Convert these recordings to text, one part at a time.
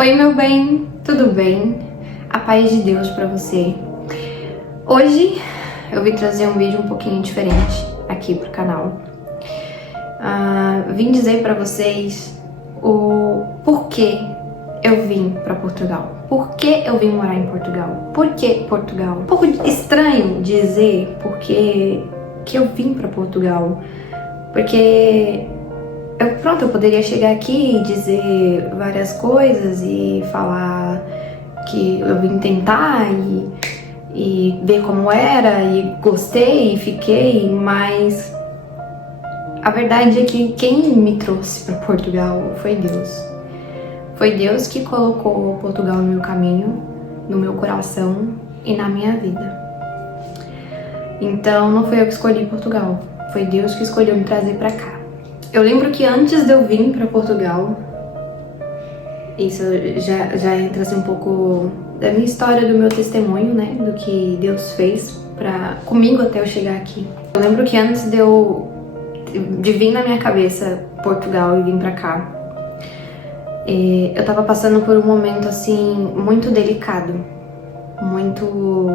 Oi, meu bem, tudo bem? A paz de Deus pra você. Hoje eu vim trazer um vídeo um pouquinho diferente aqui pro canal. Vim dizer pra vocês o porquê eu vim pra Portugal. Por que eu vim morar em Portugal? Por que Portugal? Um pouco estranho dizer porque que eu vim pra Portugal. Porque eu poderia chegar aqui e dizer várias coisas e falar que eu vim tentar e ver como era e gostei e fiquei, mas a verdade é que quem me trouxe para Portugal foi Deus. Foi Deus que colocou Portugal no meu caminho, no meu coração e na minha vida. Então não foi eu que escolhi Portugal, foi Deus que escolheu me trazer para cá. Eu lembro que antes de eu vir para Portugal, isso já entra assim um pouco da minha história, do meu testemunho, né? Do que Deus fez comigo até eu chegar aqui. Eu lembro que antes de vir na minha cabeça Portugal e vir pra cá, eu tava passando por um momento assim muito delicado, muito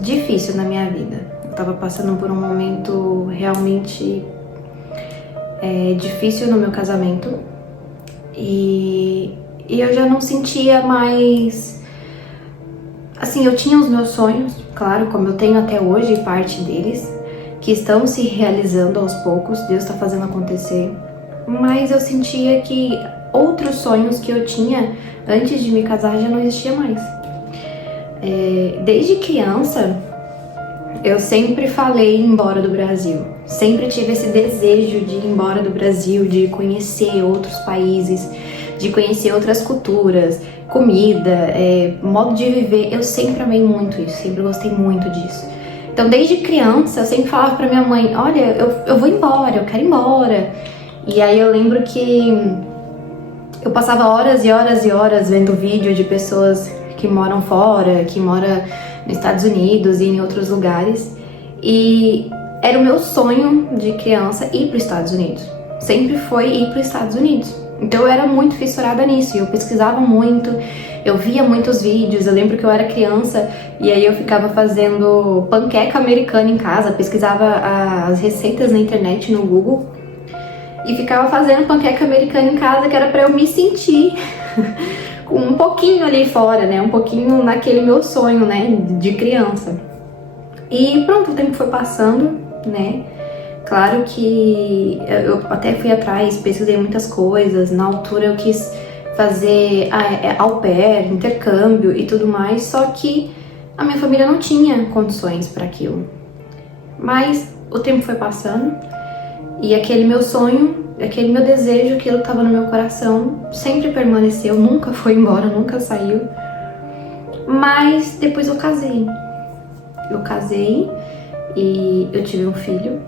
difícil na minha vida. Eu tava passando por um momento realmente difícil no meu casamento e eu já não sentia mais, assim, eu tinha os meus sonhos, claro, como eu tenho até hoje, parte deles, que estão se realizando aos poucos, Deus está fazendo acontecer, mas eu sentia que outros sonhos que eu tinha antes de me casar já não existia mais. Desde criança, eu sempre falei em ir embora do Brasil. Sempre tive esse desejo de ir embora do Brasil, de conhecer outros países, de conhecer outras culturas, comida, modo de viver. Eu sempre amei muito isso, sempre gostei muito disso. Então, desde criança, eu sempre falava pra minha mãe, olha, eu vou embora, eu quero ir embora. E aí eu lembro que eu passava horas e horas e horas vendo vídeo de pessoas que moram fora, que moram nos Estados Unidos e em outros lugares. E era o meu sonho de criança ir para os Estados Unidos. Sempre foi ir para os Estados Unidos. Então eu era muito fissurada nisso. Eu pesquisava muito, eu via muitos vídeos. Eu lembro que eu era criança e aí eu ficava fazendo panqueca americana em casa. Pesquisava as receitas na internet, no Google. E ficava fazendo panqueca americana em casa, que era para eu me sentir com um pouquinho ali fora, né? Um pouquinho naquele meu sonho, né? De criança. E pronto, o tempo foi passando, né? Claro que eu até fui atrás, pesquisei muitas coisas. Na altura eu quis fazer au pair, intercâmbio e tudo mais, só que a minha família não tinha condições para aquilo. Mas o tempo foi passando e aquele meu sonho, aquele meu desejo, aquilo que estava no meu coração sempre permaneceu, nunca foi embora, nunca saiu. Mas depois eu casei. Eu casei e eu tive um filho.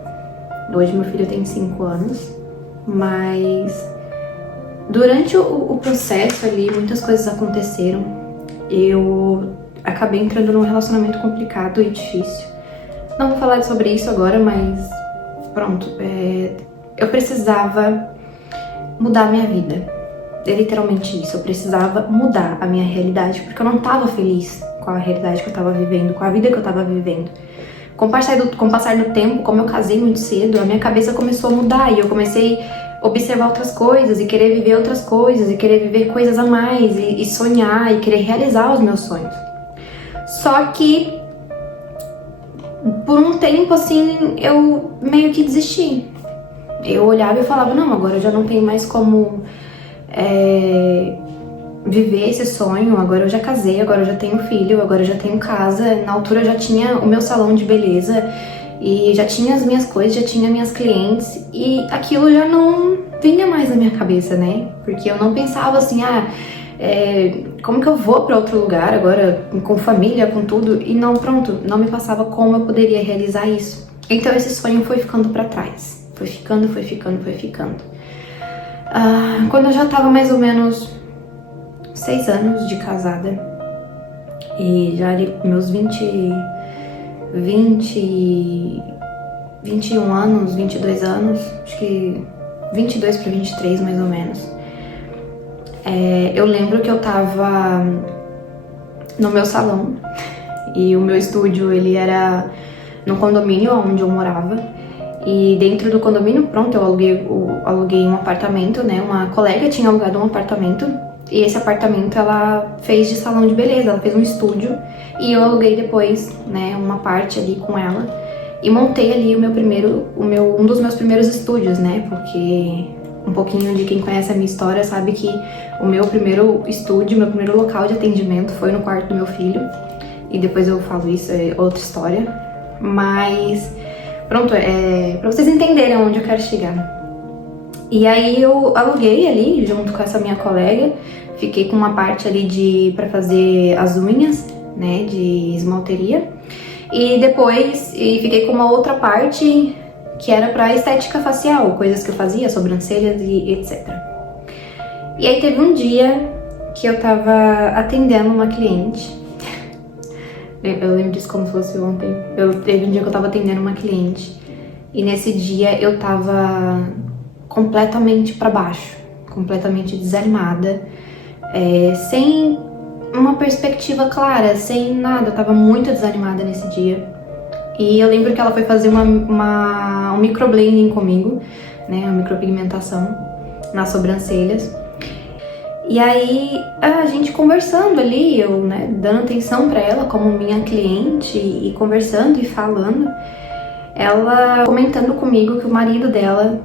Hoje meu filho tem 5 anos. Mas durante o processo ali, muitas coisas aconteceram. Eu acabei entrando num relacionamento complicado e difícil. Não vou falar sobre isso agora, mas pronto. Eu precisava mudar a minha vida. É literalmente isso. Eu precisava mudar a minha realidade, porque eu não estava feliz com a realidade que eu tava vivendo, com a vida que eu tava vivendo. Com o passar do tempo, como eu casei muito cedo, a minha cabeça começou a mudar e eu comecei a observar outras coisas e querer viver outras coisas e querer viver coisas a mais e sonhar e querer realizar os meus sonhos. Só que por um tempo assim eu meio que desisti. Eu olhava e falava, não, agora eu já não tenho mais como viver esse sonho, agora eu já casei, agora eu já tenho filho, agora eu já tenho casa. Na altura eu já tinha o meu salão de beleza e já tinha as minhas coisas, já tinha minhas clientes e aquilo já não vinha mais na minha cabeça, né? Porque eu não pensava assim, como que eu vou para outro lugar agora, com família, com tudo, e não, pronto, não me passava como eu poderia realizar isso. Então esse sonho foi ficando para trás, foi ficando. Quando eu já tava mais ou menos 6 anos de casada e já ali meus 21 anos, 22 anos, acho que 22 para 23 mais ou menos, Eu lembro que eu tava no meu salão e o meu estúdio, ele era no condomínio onde eu morava. E dentro do condomínio, pronto, eu aluguei um apartamento, né? Uma colega tinha alugado um apartamento e esse apartamento ela fez de salão de beleza, ela fez um estúdio e eu aluguei depois, né, uma parte ali com ela e montei ali um dos meus primeiros estúdios, né? Porque um pouquinho de quem conhece a minha história sabe que o meu primeiro estúdio, meu primeiro local de atendimento foi no quarto do meu filho. E depois eu falo isso, é outra história. Mas, pronto, pra vocês entenderem onde eu quero chegar. E aí eu aluguei ali, junto com essa minha colega. Fiquei com uma parte ali pra fazer as unhas, né, de esmalteria. E depois fiquei com uma outra parte que era pra estética facial, coisas que eu fazia, sobrancelhas e etc. E aí teve um dia que eu tava atendendo uma cliente. Eu lembro disso como se fosse ontem. Teve um dia que eu tava atendendo uma cliente. E nesse dia eu tava completamente pra baixo, completamente desanimada, sem uma perspectiva clara, sem nada. Eu tava muito desanimada nesse dia. E eu lembro que ela foi fazer um microblending comigo, né, uma micropigmentação nas sobrancelhas. E aí a gente conversando ali, eu, né, dando atenção pra ela como minha cliente e conversando e falando, ela comentando comigo que o marido dela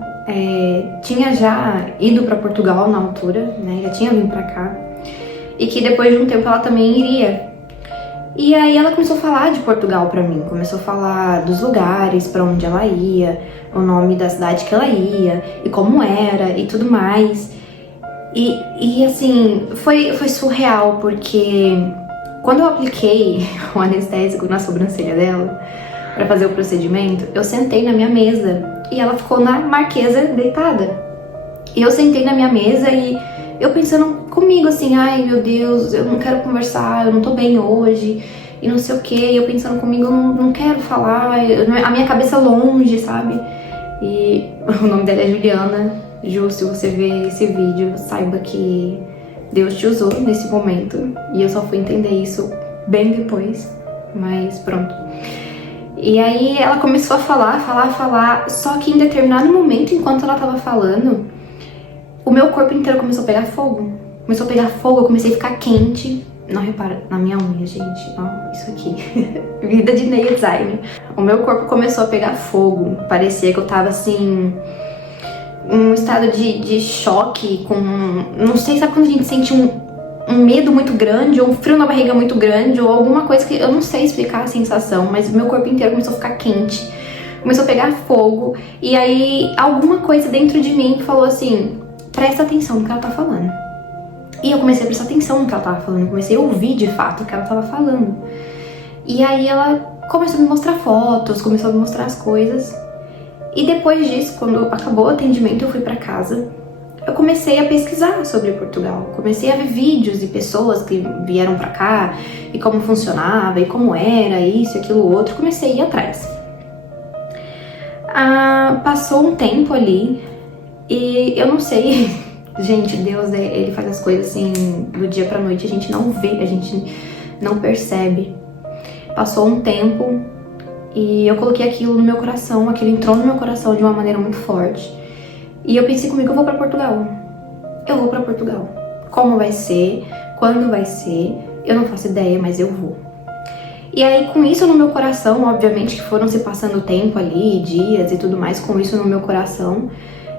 tinha já ido pra Portugal na altura, né, já tinha vindo pra cá, e que depois de um tempo ela também iria. E aí ela começou a falar de Portugal pra mim, começou a falar dos lugares pra onde ela ia, o nome da cidade que ela ia, e como era, e tudo mais. E assim, foi surreal, porque quando eu apliquei o anestésico na sobrancelha dela pra fazer o procedimento, eu sentei na minha mesa e ela ficou na marquesa deitada. E eu sentei na minha mesa e eu pensando comigo assim, ai meu Deus, eu não quero conversar, eu não tô bem hoje e não sei o que. E eu pensando comigo, eu não quero falar, a minha cabeça longe, sabe? E o nome dela é Juliana. Ju, se você ver esse vídeo, saiba que Deus te usou nesse momento. E eu só fui entender isso bem depois, mas pronto. E aí ela começou a falar, só que em determinado momento, enquanto ela tava falando, o meu corpo inteiro começou a pegar fogo. Começou a pegar fogo, eu comecei a ficar quente. Não repara, na minha unha, gente, ó, isso aqui. Vida de nail design. O meu corpo começou a pegar fogo. Parecia que eu tava assim, um estado de choque, com... Não sei, sabe quando a gente sente um medo muito grande, ou um frio na barriga muito grande, ou alguma coisa que eu não sei explicar a sensação, mas o meu corpo inteiro começou a ficar quente, começou a pegar fogo, e aí alguma coisa dentro de mim falou assim, presta atenção no que ela tá falando. E eu comecei a prestar atenção no que ela tava falando, comecei a ouvir de fato o que ela tava falando. E aí ela começou a me mostrar fotos, começou a me mostrar as coisas. E depois disso, quando acabou o atendimento, eu fui pra casa. Eu comecei a pesquisar sobre Portugal. Comecei a ver vídeos de pessoas que vieram pra cá, e como funcionava, e como era, isso, aquilo, outro. Comecei a ir atrás. Passou um tempo ali, e eu não sei... Gente, Deus, ele faz as coisas assim, do dia pra noite, a gente não vê, a gente não percebe. Passou um tempo e eu coloquei aquilo no meu coração, aquilo entrou no meu coração de uma maneira muito forte. E eu pensei comigo, eu vou pra Portugal. Eu vou pra Portugal. Como vai ser? Quando vai ser? Eu não faço ideia, mas eu vou. E aí, com isso no meu coração, obviamente que foram se passando o tempo ali, dias e tudo mais, com isso no meu coração,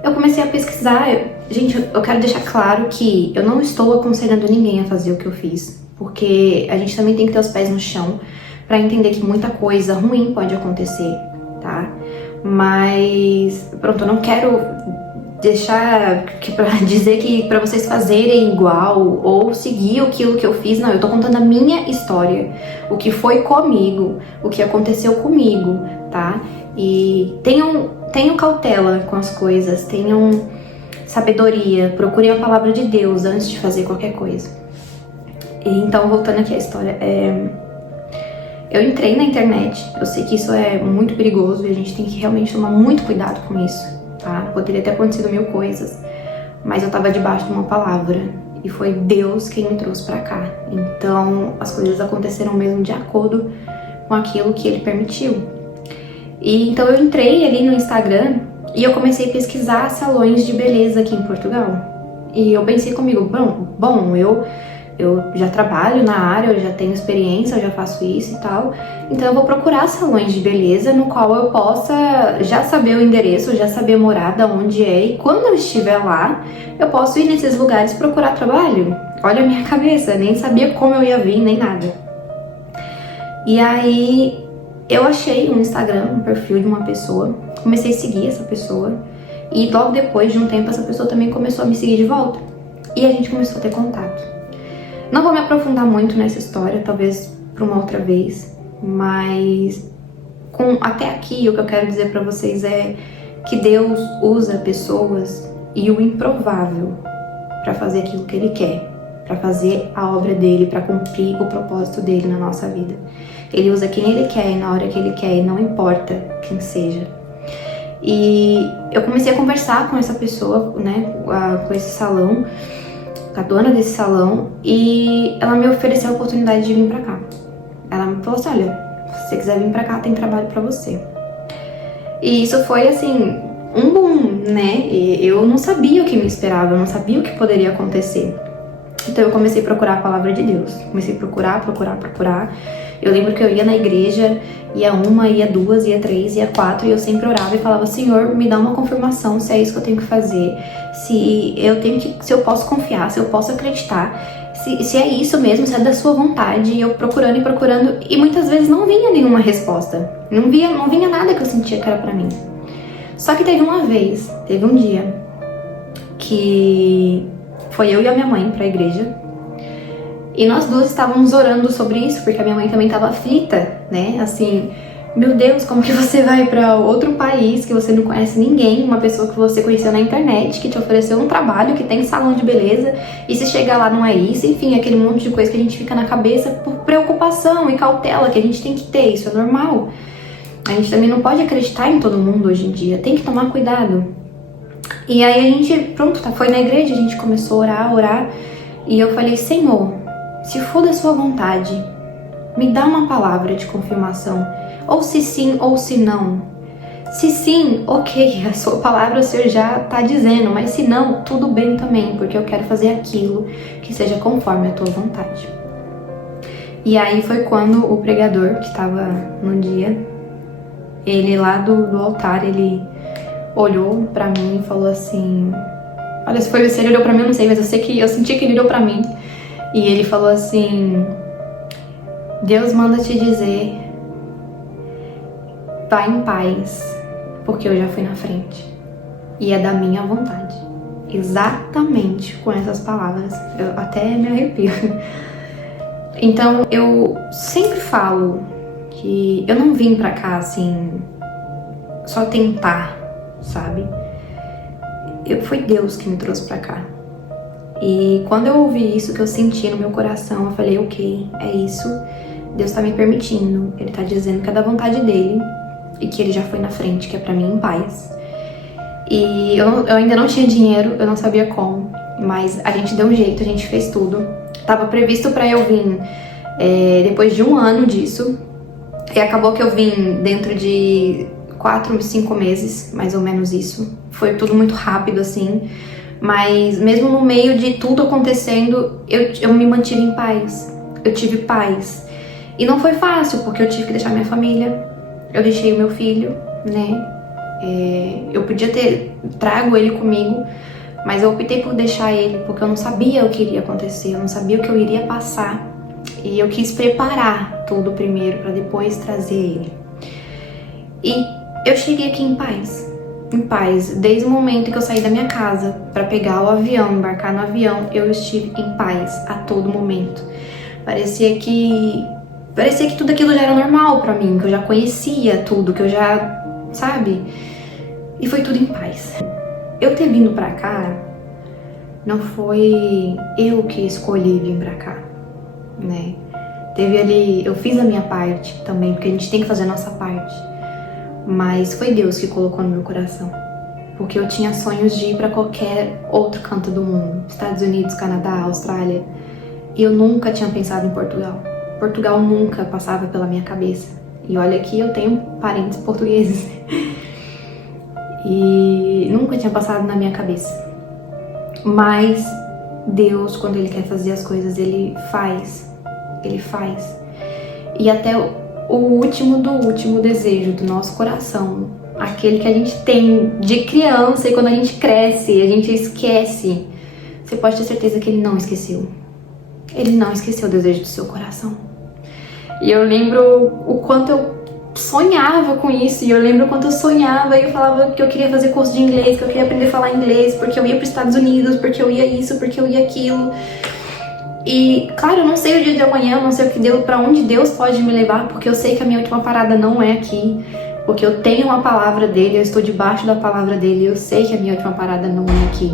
eu comecei a pesquisar. Gente, eu quero deixar claro que eu não estou aconselhando ninguém a fazer o que eu fiz, porque a gente também tem que ter os pés no chão pra entender que muita coisa ruim pode acontecer, tá? Mas, pronto, eu não quero deixar pra dizer que pra vocês fazerem igual ou seguir aquilo que eu fiz. Não, eu tô contando a minha história, o que foi comigo, o que aconteceu comigo, tá? E tenham cautela com as coisas, tenham sabedoria, procurem a palavra de Deus antes de fazer qualquer coisa. E então, voltando aqui à história, eu entrei na internet, eu sei que isso é muito perigoso e a gente tem que realmente tomar muito cuidado com isso, tá? Poderia ter acontecido mil coisas, mas eu tava debaixo de uma palavra e foi Deus quem me trouxe pra cá. Então as coisas aconteceram mesmo de acordo com aquilo que Ele permitiu. E então eu entrei ali no Instagram e eu comecei a pesquisar salões de beleza aqui em Portugal. E eu pensei comigo, bom, eu já trabalho na área, eu já tenho experiência, eu já faço isso e tal. Então eu vou procurar salões de beleza no qual eu possa já saber o endereço, já saber a morada, onde é. E quando eu estiver lá, eu posso ir nesses lugares procurar trabalho. Olha a minha cabeça, nem sabia como eu ia vir, nem nada. E aí eu achei um Instagram, um perfil de uma pessoa, comecei a seguir essa pessoa. E logo depois de um tempo essa pessoa também começou a me seguir de volta. E a gente começou a ter contato. Não vou me aprofundar muito nessa história, talvez para uma outra vez, mas até aqui o que eu quero dizer para vocês é que Deus usa pessoas e o improvável para fazer aquilo que Ele quer, para fazer a obra dele, para cumprir o propósito dele na nossa vida. Ele usa quem Ele quer e na hora que Ele quer, e não importa quem seja. E eu comecei a conversar com essa pessoa, né, com esse salão, a dona desse salão, e ela me ofereceu a oportunidade de vir pra cá. Ela me falou assim, olha, se você quiser vir pra cá, tem trabalho pra você. E isso foi assim, um boom, né? E eu não sabia o que me esperava, eu não sabia o que poderia acontecer. Então eu comecei a procurar a palavra de Deus. Comecei a procurar. Eu lembro que eu ia na igreja, ia uma, ia duas, ia três, ia quatro, e eu sempre orava e falava, Senhor, me dá uma confirmação se é isso que eu tenho que fazer, se eu posso confiar, se eu posso acreditar, se é isso mesmo, se é da sua vontade. E eu procurando, e muitas vezes não vinha nenhuma resposta. Não vinha nada que eu sentia que era pra mim. Só que teve um dia, que foi eu e a minha mãe pra igreja. E nós duas estávamos orando sobre isso, porque a minha mãe também estava aflita, né? Assim, meu Deus, como que você vai para outro país que você não conhece ninguém, uma pessoa que você conheceu na internet, que te ofereceu um trabalho, que tem salão de beleza, e se chegar lá não é isso, enfim, aquele monte de coisa que a gente fica na cabeça por preocupação e cautela que a gente tem que ter, isso é normal. A gente também não pode acreditar em todo mundo hoje em dia, tem que tomar cuidado. E aí a gente, foi na igreja, a gente começou a orar, e eu falei, Senhor, se for da sua vontade, me dá uma palavra de confirmação, ou se sim, ou se não. Se sim, ok, a sua palavra o Senhor já tá dizendo, mas se não, tudo bem também, porque eu quero fazer aquilo que seja conforme a tua vontade. E aí foi quando o pregador que estava no dia, ele lá do altar, ele olhou pra mim e falou assim, olha, se ele olhou pra mim, eu não sei, mas eu senti que ele olhou pra mim. E ele falou assim, Deus manda te dizer, vai em paz, porque eu já fui na frente. E é da minha vontade. Exatamente com essas palavras. Eu até me arrepio. Então, eu sempre falo que eu não vim pra cá assim, só tentar, sabe? Foi Deus que me trouxe pra cá. E quando eu ouvi isso, que eu senti no meu coração, eu falei, ok, é isso, Deus tá me permitindo, Ele tá dizendo que é da vontade dEle e que Ele já foi na frente, que é pra mim em paz. E eu ainda não tinha dinheiro, eu não sabia como, mas a gente deu um jeito, a gente fez tudo. Tava previsto pra eu vir depois de 1 ano disso, e acabou que eu vim dentro de 4, 5 meses, mais ou menos isso. Foi tudo muito rápido, assim. Mas mesmo no meio de tudo acontecendo, eu me mantive em paz. Eu tive paz. E não foi fácil, porque eu tive que deixar minha família. Eu deixei o meu filho, né? Eu podia ter trago ele comigo, mas eu optei por deixar ele, porque eu não sabia o que iria acontecer, eu não sabia o que eu iria passar. E eu quis preparar tudo primeiro, para depois trazer ele. E eu cheguei aqui em paz. Em paz, desde o momento que eu saí da minha casa para pegar o avião, embarcar no avião, eu estive em paz a todo momento. Parecia que tudo aquilo já era normal para mim, que eu já conhecia tudo, que eu já, sabe? E foi tudo em paz. Eu ter vindo pra cá, não foi eu que escolhi vir pra cá, né? Teve ali, eu fiz a minha parte também, porque a gente tem que fazer a nossa parte. Mas foi Deus que colocou no meu coração. porque eu tinha sonhos de ir para qualquer outro canto do mundo, Estados Unidos, Canadá, Austrália, e eu nunca tinha pensado em Portugal. Portugal nunca passava pela minha cabeça. E olha que eu tenho parentes portugueses. E nunca tinha passado na minha cabeça. Mas Deus, quando Ele quer fazer as coisas, Ele faz. Ele faz. E até o último do último desejo do nosso coração, aquele que a gente tem de criança e quando a gente cresce, a gente esquece, você pode ter certeza que Ele não esqueceu. Ele não esqueceu o desejo do seu coração. E eu lembro o quanto eu sonhava com isso, e eu lembro o quanto eu sonhava e eu falava que eu queria fazer curso de inglês, que eu queria aprender a falar inglês, porque eu ia para os Estados Unidos, porque eu ia isso, porque eu ia aquilo. E, claro, eu não sei o dia de amanhã, eu não sei para onde Deus pode me levar, porque eu sei que a minha última parada não é aqui, porque eu tenho uma palavra dele, eu estou debaixo da palavra dele, eu sei que a minha última parada não é aqui.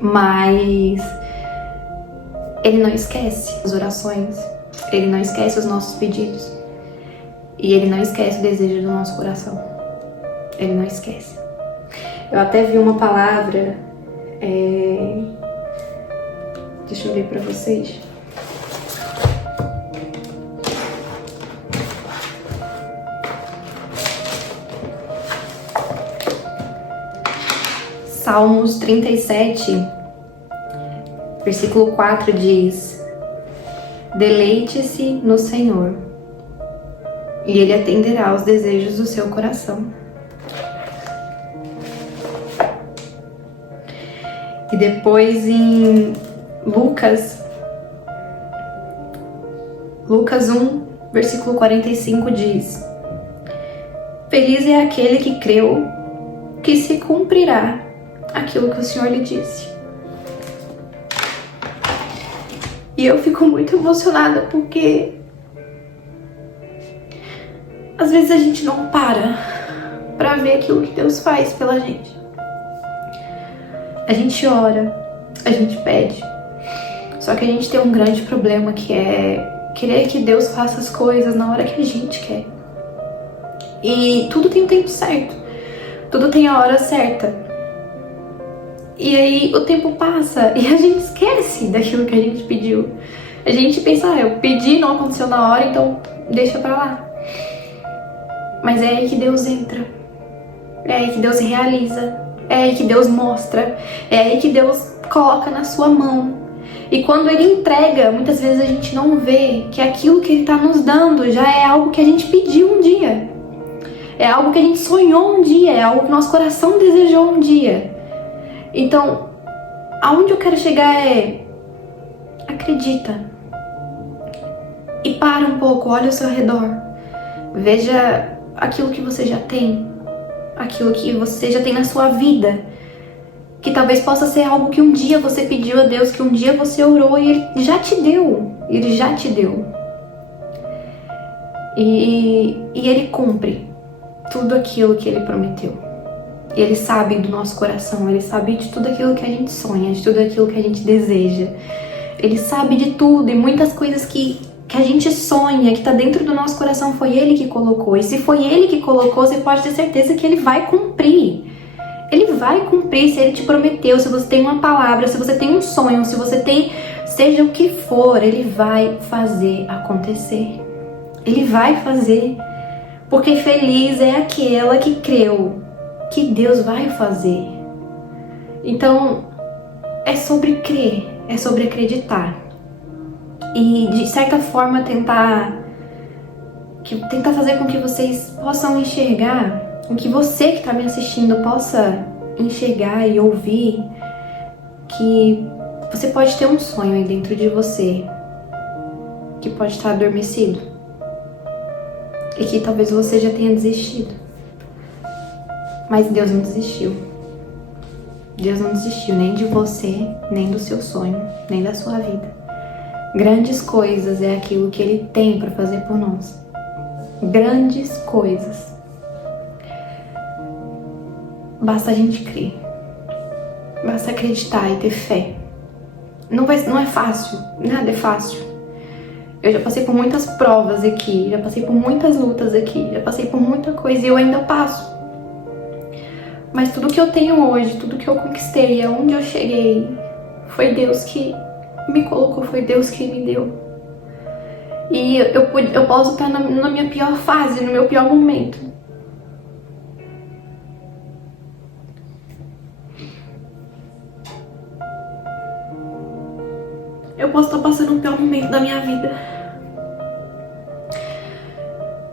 Mas Ele não esquece as orações, Ele não esquece os nossos pedidos, e Ele não esquece o desejo do nosso coração. Ele não esquece. Eu até vi uma palavra, deixa eu ver pra vocês. Salmos 37, versículo 4 diz: deleite-se no Senhor, e Ele atenderá aos desejos do seu coração. E depois em Lucas 1, versículo 45 diz: feliz é aquele que creu que se cumprirá aquilo que o Senhor lhe disse. E eu fico muito emocionada porque às vezes a gente não para ver aquilo que Deus faz pela gente. A gente ora, a gente pede, só que a gente tem um grande problema, que é querer que Deus faça as coisas na hora que a gente quer. E tudo tem o tempo certo, tudo tem a hora certa. E aí o tempo passa e a gente esquece daquilo que a gente pediu. A gente pensa, eu pedi, não aconteceu na hora, então deixa pra lá. Mas é aí que Deus entra, é aí que Deus realiza, é aí que Deus mostra, é aí que Deus coloca na sua mão. E quando Ele entrega, muitas vezes a gente não vê que aquilo que Ele está nos dando já é algo que a gente pediu um dia. É algo que a gente sonhou um dia, é algo que nosso coração desejou um dia. Então, aonde eu quero chegar é: acredita. E para um pouco, olha ao seu redor. Veja aquilo que você já tem, aquilo que você já tem na sua vida, que talvez possa ser algo que um dia você pediu a Deus, que um dia você orou e Ele já te deu. Ele já te deu. E Ele cumpre tudo aquilo que Ele prometeu. Ele sabe do nosso coração, Ele sabe de tudo aquilo que a gente sonha, de tudo aquilo que a gente deseja. Ele sabe de tudo, e muitas coisas que a gente sonha, que está dentro do nosso coração, foi Ele que colocou. E se foi Ele que colocou, você pode ter certeza que Ele vai cumprir. Ele vai cumprir se Ele te prometeu, se você tem uma palavra, se você tem um sonho, se você tem, seja o que for, Ele vai fazer acontecer. Ele vai fazer. Porque feliz é aquela que creu que Deus vai fazer. Então, é sobre crer, é sobre acreditar. E, de certa forma, tentar fazer com que vocês possam enxergar, com que você que está me assistindo possa enxergar e ouvir que você pode ter um sonho aí dentro de você que pode estar adormecido e que talvez você já tenha desistido. Mas Deus não desistiu. Deus não desistiu nem de você, nem do seu sonho, nem da sua vida. Grandes coisas é aquilo que Ele tem para fazer por nós. Grandes coisas. Basta a gente crer. Basta acreditar e ter fé. Não é fácil. Nada é fácil. Eu já passei por muitas provas aqui. Já passei por muitas lutas aqui. Já passei por muita coisa e eu ainda passo. Mas tudo que eu tenho hoje, tudo que eu conquistei, aonde eu cheguei, foi Deus que me colocou, foi Deus que me deu. E eu posso estar na minha pior fase, no meu pior momento. Eu posso estar passando o pior momento da minha vida.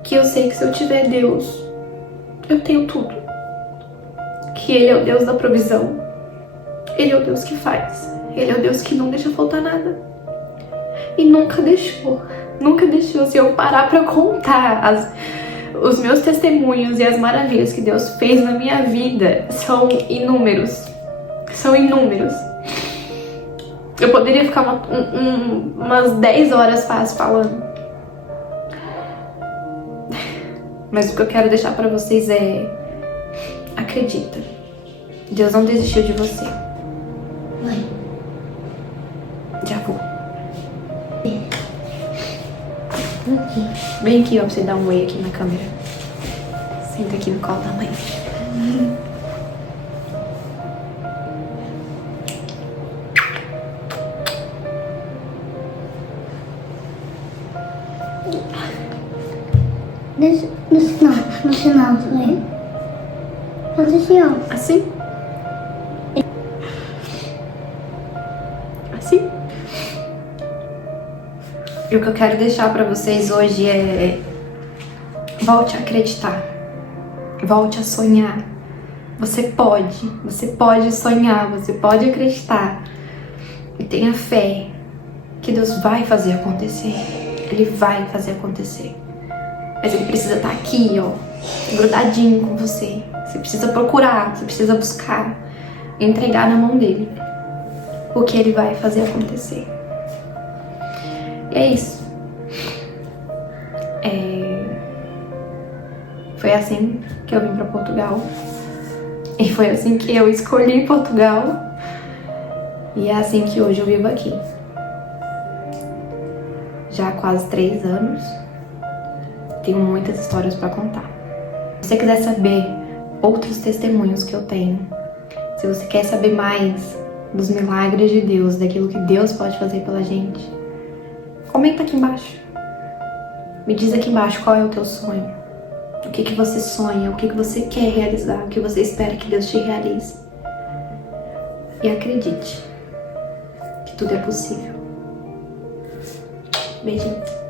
Que eu sei que se eu tiver Deus, eu tenho tudo. Que Ele é o Deus da provisão. Ele é o Deus que faz. Ele é o Deus que não deixa faltar nada. E nunca deixou. Nunca deixou. Se eu parar pra contar os meus testemunhos e as maravilhas que Deus fez na minha vida, são inúmeros. São inúmeros. Eu poderia ficar umas 10 horas fácil falando. Mas o que eu quero deixar pra vocês é: acredita. Deus não desistiu de você. Mãe. Já vou. Aqui. Vem aqui, ó, pra você dar um oi aqui na câmera. Senta aqui no colo da mãe. No final, né? Faz assim, ó. Assim? Assim? E o que eu quero deixar pra vocês hoje é: volte a acreditar. Volte a sonhar. Você pode sonhar, você pode acreditar. E tenha fé que Deus vai fazer acontecer. Ele vai fazer acontecer. Mas Ele precisa estar aqui, ó, grudadinho com você. Você precisa procurar, você precisa buscar, entregar na mão dele, porque Ele vai fazer acontecer. E é isso. Foi assim que eu vim pra Portugal. E foi assim que eu escolhi Portugal. E é assim que hoje eu vivo aqui. Já há quase 3 anos. Tenho muitas histórias pra contar. Se você quiser saber outros testemunhos que eu tenho, se você quer saber mais dos milagres de Deus, daquilo que Deus pode fazer pela gente, comenta aqui embaixo. Me diz aqui embaixo qual é o teu sonho. O que você sonha, o que você quer realizar, o que você espera que Deus te realize. E acredite que tudo é possível. Beijinhos.